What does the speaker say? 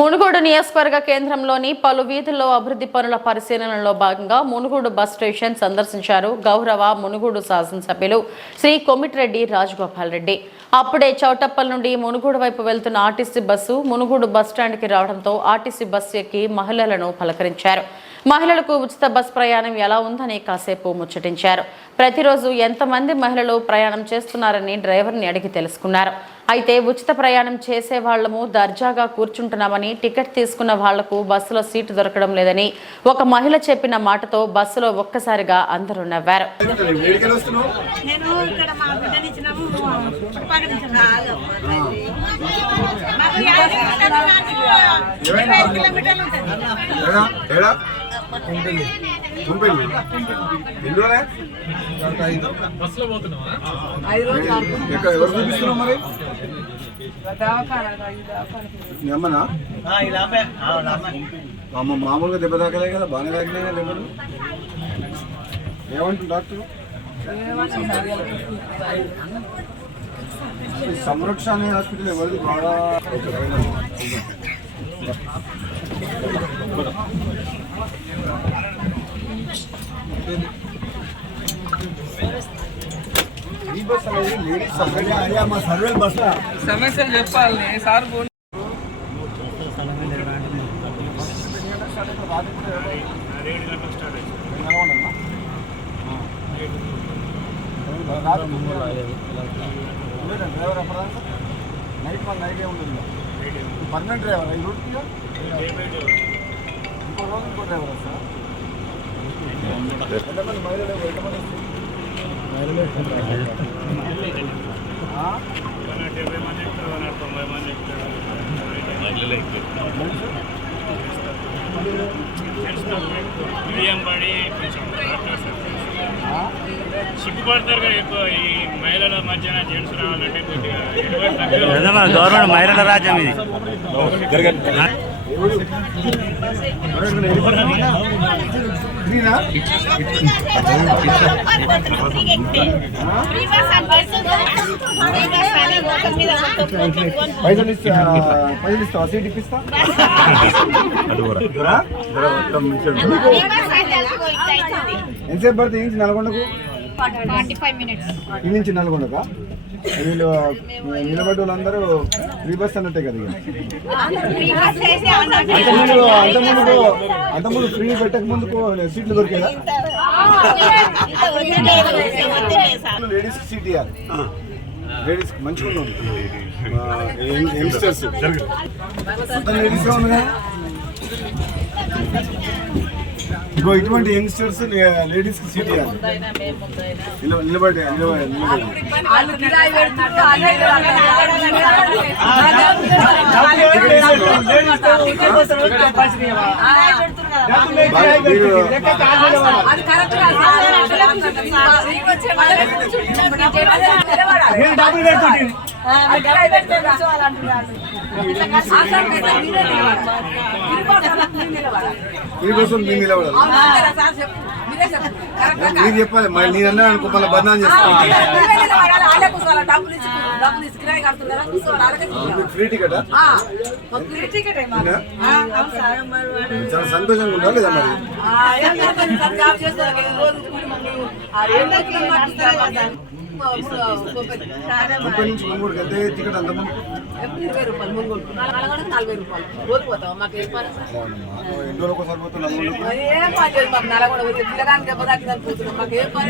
మునుగోడు నియోజకవర్గ కేంద్రంలోని పలు వీధుల్లో అభివృద్ధి పనుల పరిశీలనలో భాగంగా మునుగోడు బస్ స్టేషన్ సందర్శించారు గౌరవ మునుగోడు శాసనసభ్యులు శ్రీ కొమిటిరెడ్డి రాజగోపాల్ రెడ్డి. అప్పుడే చౌటప్పల్ నుండి మునుగోడు వైపు వెళ్తున్న ఆర్టీసీ బస్సు మునుగోడు బస్ స్టాండ్కి రావడంతో ఆర్టీసీ బస్సు ఎక్కి మహిళలను పలకరించారు. మహిళలకు ఉచిత బస్ ప్రయాణం ఎలా ఉందని కాసేపు ముచ్చటించారు. ప్రతిరోజు ఎంతమంది మహిళలు ప్రయాణం చేస్తున్నారని డ్రైవర్ని అడిగి తెలుసుకున్నారు. అయితే ఉచిత ప్రయాణం చేసే వాళ్ళము దర్జాగా కూర్చుంటున్నామని టికెట్ తీసుకున్న వాళ్ళకు బస్సులో సీటు దొరకడం లేదని ఒక మహిళ చెప్పిన మాటతో బస్సులో ఒక్కసారిగా అందరూ నవ్వారు. నేను ఎక్కడ ఎవరు చూపిస్తున్నావు మరి? అమ్మనా? అమ్మ మామూలుగా దెబ్బ తాకలే కదా బాగానే తాకినాయి కదా దెబ్బలు. ఏమంటుంది డాక్టర్? ఈ సంరక్షణ అనే హాస్పిటల్ ఎవరిది? బాగా బస్ అనేది లేడీస్ మా సర్వేల్ బస్ సమస్యలు చెప్పాలి సార్ ఫోన్ డ్రైవర్ అప్పుడు నైట్ మన నైటే ఉంటుంది పర్మనెంట్ డ్రైవర్ ఈ రూట్కి ఇంకో రోజు ఇంకో డ్రైవర్ సార్ ఎంతమంది మహిళలు ఎంతమంది? బియ్యం పడి కొంచెం ఆ? సిగ్గుపడతారు కదా ఎక్కువ ఈ మహిళల మధ్యన జెంట్స్ రావాలంటే కొద్దిగా గవర్నమెంట్ మహిళల రాజ్యం ఇది? పైసలు పైసలు ఇస్తావా? సీట్ ఇప్పిస్తా. ఎంతసేపు పడుతుంది? ఇంచి నల్గొండకు? ఈ నుంచి నల్గొండక? వీళ్ళు నిలబడి వాళ్ళందరూ ఫ్రీ బస్ అన్నట్టే కదా అంతకుముందు అంతకుముందు అంతకుముందు ఫ్రీ పెట్టక ముందుకు సీట్లు దొరికేదా? లేడీస్ సీట్ ఇవ్వాలి లేడీస్ మంచిగా ఉన్నాం యంగ్స్టర్స్ ఇంకో ఇటువంటి యంగ్స్టర్స్ లేడీస్కి సీట్ నిలబడి మీకోసం మీరు నిలబడాలి మీరు చెప్పాలి మళ్ళీ నేను అన్నా అనుకో మళ్ళీ బదనాం చేస్తాను మీకు ఫ్రీ టికెటా? చాలా సంతోషంగా ఉండాలి లేదా మరి? ముప్పై నుంచి ముమ్మూడికి ఎంత టికెట్ అంత మంది? ఇరవై రూపాయలు? ముందు నలభై రూపాయలు. రోజు పోతాం మాకు ఏ పని? ఎన్ని రోజులకు ఒకసారి పోతున్నాం ఏం పని లేదు మాకు? నలగొండ పిల్లగానికి పోతున్నాం. మాకు ఏ పని?